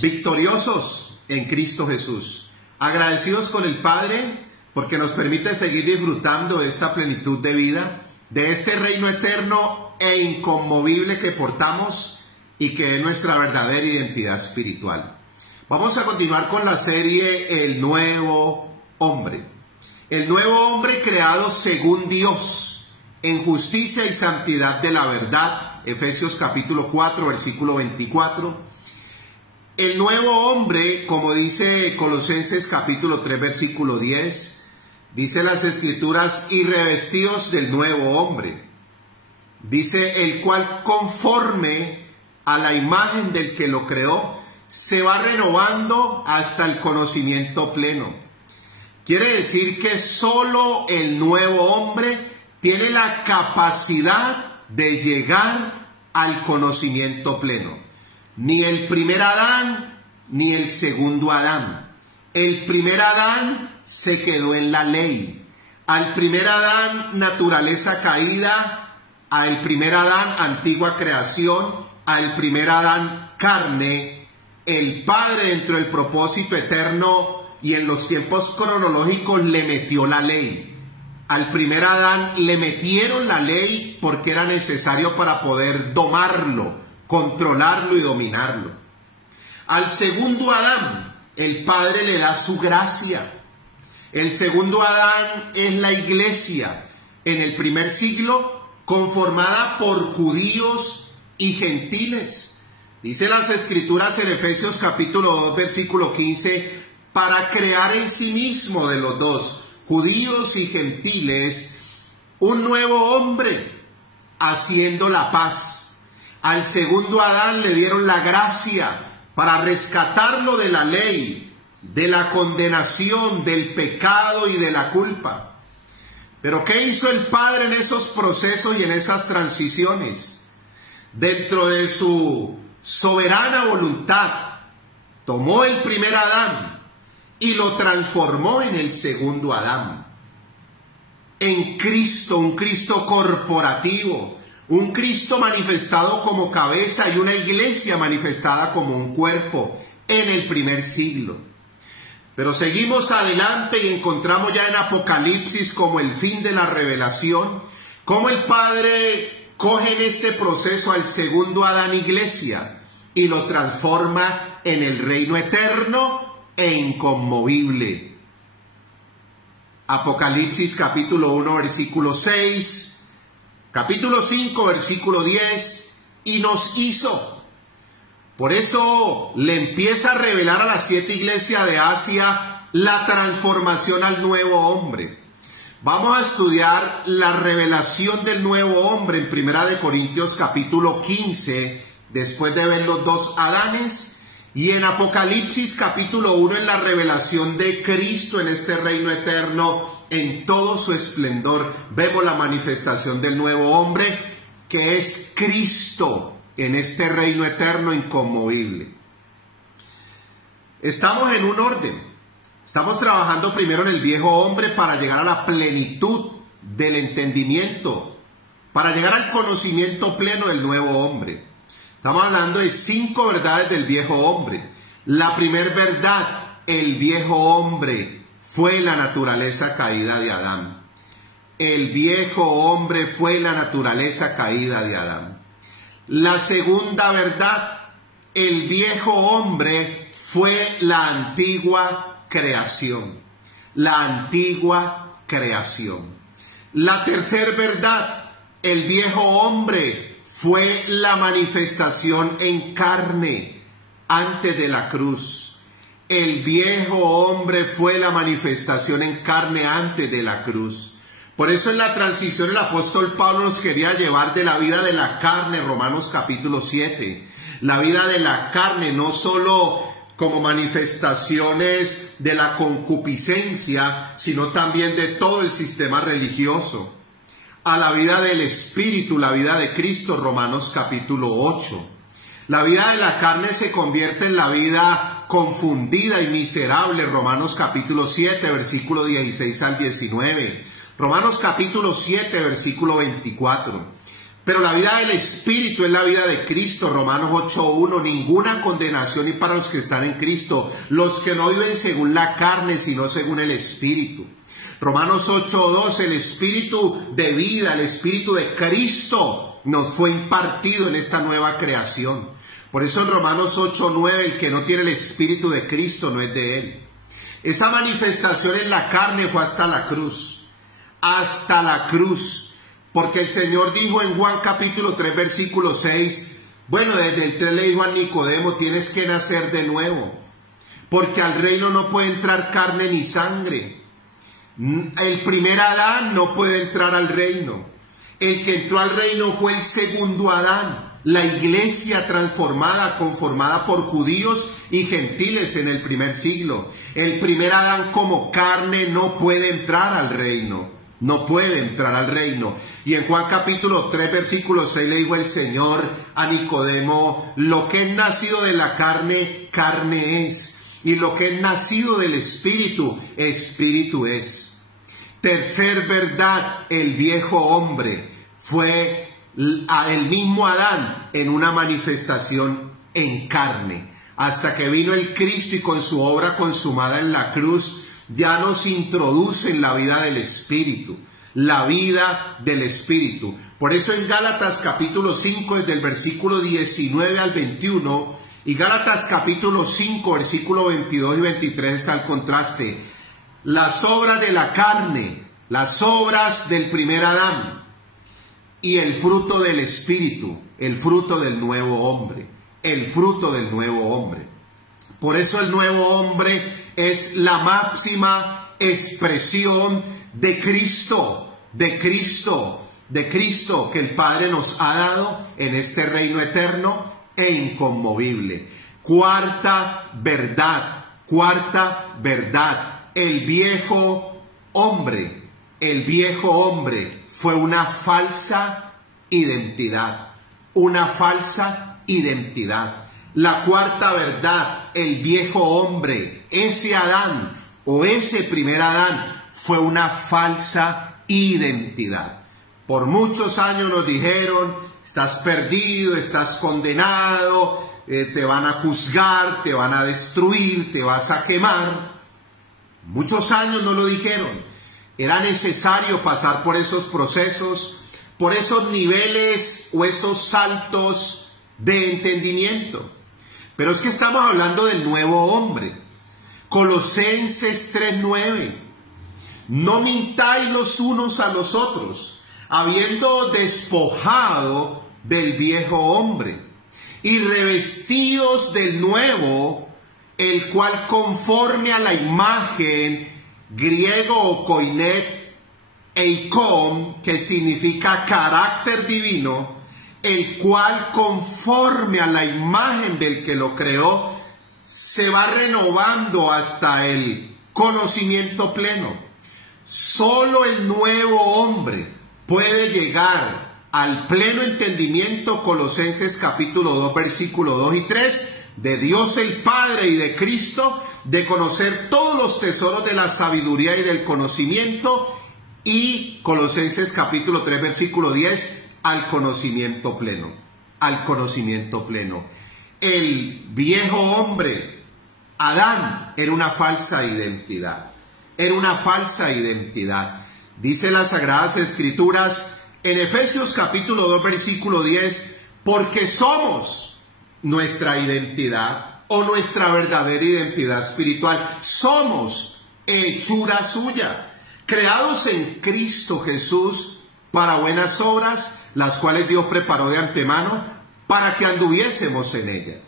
victoriosos en Cristo Jesús, agradecidos con el Padre porque nos permite seguir disfrutando de esta plenitud de vida, de este reino eterno e inconmovible que portamos y que es nuestra verdadera identidad espiritual. Vamos a continuar con la serie El Nuevo Hombre. El nuevo hombre creado según Dios, en justicia y santidad de la verdad. Efesios capítulo 4, versículo 24. El nuevo hombre, como dice Colosenses capítulo 3, versículo 10, dice las Escrituras, y revestidos del nuevo hombre. Dice, el cual conforme a la imagen del que lo creó, se va renovando hasta el conocimiento pleno. Quiere decir que solo el nuevo hombre tiene la capacidad de llegar al conocimiento pleno. Ni el primer Adán, ni el segundo Adán. El primer Adán se quedó en la ley. Al primer Adán, naturaleza caída. Al primer Adán, antigua creación. Al primer Adán, carne. El Padre, dentro del propósito eterno y en los tiempos cronológicos, le metió la ley. Al primer Adán le metieron la ley porque era necesario para poder domarlo, controlarlo y dominarlo. Al segundo Adán, el Padre le da su gracia. El segundo Adán es la iglesia en el primer siglo, conformada por judíos y gentiles. Dice las Escrituras en Efesios capítulo 2, versículo 15, para crear en sí mismo de los dos, judíos y gentiles, un nuevo hombre, haciendo la paz. Al segundo Adán le dieron la gracia para rescatarlo de la ley, de la condenación, del pecado y de la culpa. Pero ¿qué hizo el Padre en esos procesos y en esas transiciones? Dentro de su soberana voluntad, tomó el primer Adán y lo transformó en el segundo Adán. En Cristo, un Cristo corporativo, un Cristo manifestado como cabeza y una iglesia manifestada como un cuerpo en el primer siglo. Pero seguimos adelante y encontramos ya en Apocalipsis como el fin de la revelación, como el Padre coge en este proceso al segundo Adán, iglesia, y lo transforma en el reino eterno e inconmovible. Apocalipsis capítulo 1, versículo 6, capítulo 5, versículo 10, y nos hizo. Por eso le empieza a revelar a las 7 iglesias de Asia la transformación al nuevo hombre. Vamos a estudiar la revelación del nuevo hombre en 1 Corintios capítulo 15, después de ver los dos Adanes, y en Apocalipsis capítulo 1 en la revelación de Cristo en este reino eterno, en todo su esplendor, vemos la manifestación del nuevo hombre, que es Cristo en este reino eterno inconmovible. Estamos en un orden. Estamos trabajando primero en el viejo hombre para llegar a la plenitud del entendimiento, para llegar al conocimiento pleno del nuevo hombre. Estamos hablando de 5 verdades del viejo hombre. La primera verdad, el viejo hombre fue la naturaleza caída de Adán. El viejo hombre fue la naturaleza caída de Adán. La segunda verdad, el viejo hombre fue la antigua creación. La antigua creación. La tercera verdad, el viejo hombre fue la manifestación en carne antes de la cruz. El viejo hombre fue la manifestación en carne antes de la cruz. Por eso en la transición el apóstol Pablo nos quería llevar de la vida de la carne, Romanos capítulo 7. La vida de la carne, no solo como manifestaciones de la concupiscencia, sino también de todo el sistema religioso. A la vida del Espíritu, la vida de Cristo, Romanos capítulo 8. La vida de la carne se convierte en la vida confundida y miserable, Romanos capítulo 7, versículo 16 al 19. Romanos capítulo 7, versículo 24. Pero la vida del Espíritu es la vida de Cristo. Romanos 8:1, ninguna condenación y para los que están en Cristo, los que no viven según la carne, sino según el Espíritu. Romanos 8:2, el Espíritu de vida, el Espíritu de Cristo nos fue impartido en esta nueva creación. Por eso en Romanos 8:9, el que no tiene el Espíritu de Cristo no es de él. Esa manifestación en la carne fue hasta la cruz. Hasta la cruz. Porque el Señor dijo en Juan capítulo 3, versículo 6, bueno, desde el 3 le dijo a Nicodemo, tienes que nacer de nuevo. Porque al reino no puede entrar carne ni sangre. El primer Adán no puede entrar al reino. El que entró al reino fue el segundo Adán. La iglesia transformada, conformada por judíos y gentiles en el primer siglo. El primer Adán como carne no puede entrar al reino. No puede entrar al reino. Y en Juan capítulo 3, versículo 6 le dijo el Señor a Nicodemo, lo que es nacido de la carne, carne es. Y lo que es nacido del Espíritu, Espíritu es. Tercer verdad, el viejo hombre fue el mismo Adán en una manifestación en carne. Hasta que vino el Cristo y con su obra consumada en la cruz, ya nos introduce en la vida del Espíritu. La vida del Espíritu. Por eso en Gálatas capítulo 5, desde el versículo 19 al 21, y Gálatas capítulo 5, versículo 22 y 23 está el contraste. Las obras de la carne, las obras del primer Adán y el fruto del Espíritu, el fruto del nuevo hombre, el fruto del nuevo hombre. Por eso el nuevo hombre es la máxima expresión de Cristo, de Cristo, de Cristo que el Padre nos ha dado en este reino eterno e inconmovible. Cuarta verdad, el viejo hombre fue una falsa identidad, La cuarta verdad, el viejo hombre, ese Adán o ese primer Adán fue una falsa identidad. Por muchos años nos dijeron, estás perdido, estás condenado, te van a juzgar, te van a destruir, te vas a quemar. Muchos años nos lo dijeron. Era necesario pasar por esos procesos, por esos niveles o esos saltos de entendimiento. Pero es que estamos hablando del nuevo hombre. Colosenses 3:9. No mintáis los unos a los otros, habiendo despojado del viejo hombre, y revestíos del nuevo, el cual conforme a la imagen, griego o koinet, eikon, que significa carácter divino, el cual conforme a la imagen del que lo creó, se va renovando hasta el conocimiento pleno. Solo el nuevo hombre puede llegar al pleno entendimiento, Colosenses capítulo 2, versículo 2 y 3, de Dios el Padre y de Cristo, de conocer todos los tesoros de la sabiduría y del conocimiento, y Colosenses capítulo 3, versículo 10, al conocimiento pleno, El viejo hombre, Adán, era una falsa identidad. Dice las Sagradas Escrituras en Efesios capítulo 2, versículo 10, porque somos nuestra identidad o nuestra verdadera identidad espiritual. Somos hechura suya, creados en Cristo Jesús para buenas obras, las cuales Dios preparó de antemano para que anduviésemos en ellas.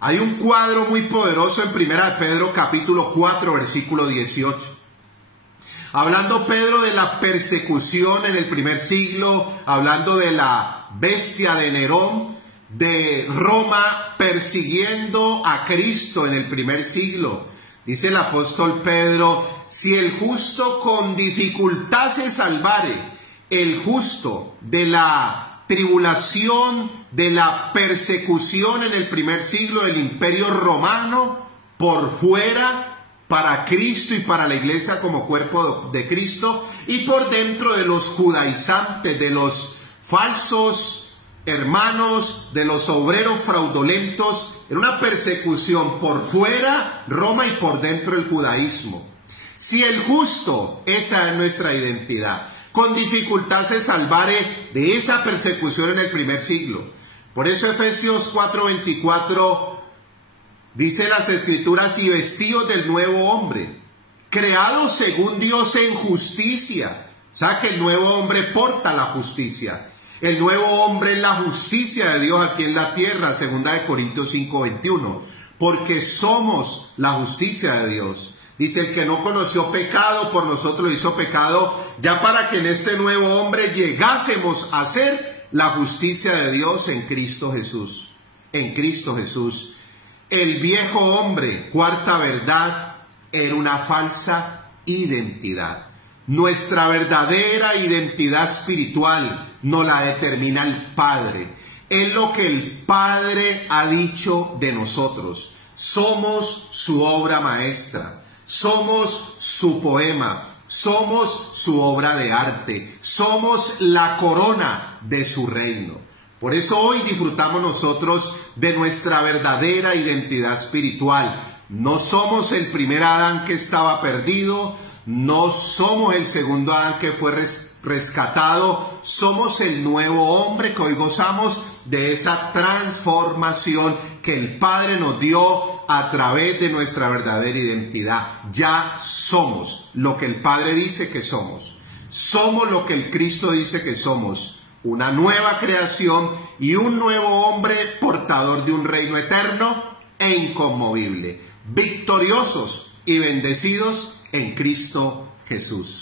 Hay un cuadro muy poderoso en 1 Pedro capítulo 4, versículo 18. Hablando Pedro de la persecución en el primer siglo, hablando de la bestia de Nerón, de Roma persiguiendo a Cristo en el primer siglo. Dice el apóstol Pedro, si el justo con dificultad se salvare, el justo de la tribulación, de la persecución en el primer siglo del imperio romano, por fuera, para Cristo y para la iglesia como cuerpo de Cristo, y por dentro de los judaizantes, de los falsos hermanos, de los obreros fraudulentos. Era una persecución por fuera Roma y por dentro el judaísmo. Si el justo, esa es nuestra identidad, con dificultad se salvare de esa persecución en el primer siglo. Por eso Efesios 4:24 dice las Escrituras: y vestidos del nuevo hombre, creados según Dios en justicia. O sea que el nuevo hombre porta la justicia. El nuevo hombre es la justicia de Dios aquí en la tierra, 2 Corintios 5:21. Porque somos la justicia de Dios. Dice: el que no conoció pecado, por nosotros lo hizo pecado, ya para que en este nuevo hombre llegásemos a ser la justicia de Dios en Cristo Jesús. En Cristo Jesús. El viejo hombre, cuarta verdad, era una falsa identidad. Nuestra verdadera identidad espiritual nos la determina el Padre. Es lo que el Padre ha dicho de nosotros. Somos su obra maestra. Somos su poema. Somos su obra de arte. Somos la corona de su reino. Por eso hoy disfrutamos nosotros de nuestra verdadera identidad espiritual. No somos el primer Adán que estaba perdido. No somos el segundo Adán que fue rescatado. Somos el nuevo hombre que hoy gozamos de esa transformación que el Padre nos dio a través de nuestra verdadera identidad. Ya somos lo que el Padre dice que somos. Somos lo que el Cristo dice que somos. Una nueva creación y un nuevo hombre portador de un reino eterno e inconmovible. Victoriosos y bendecidos en Cristo Jesús.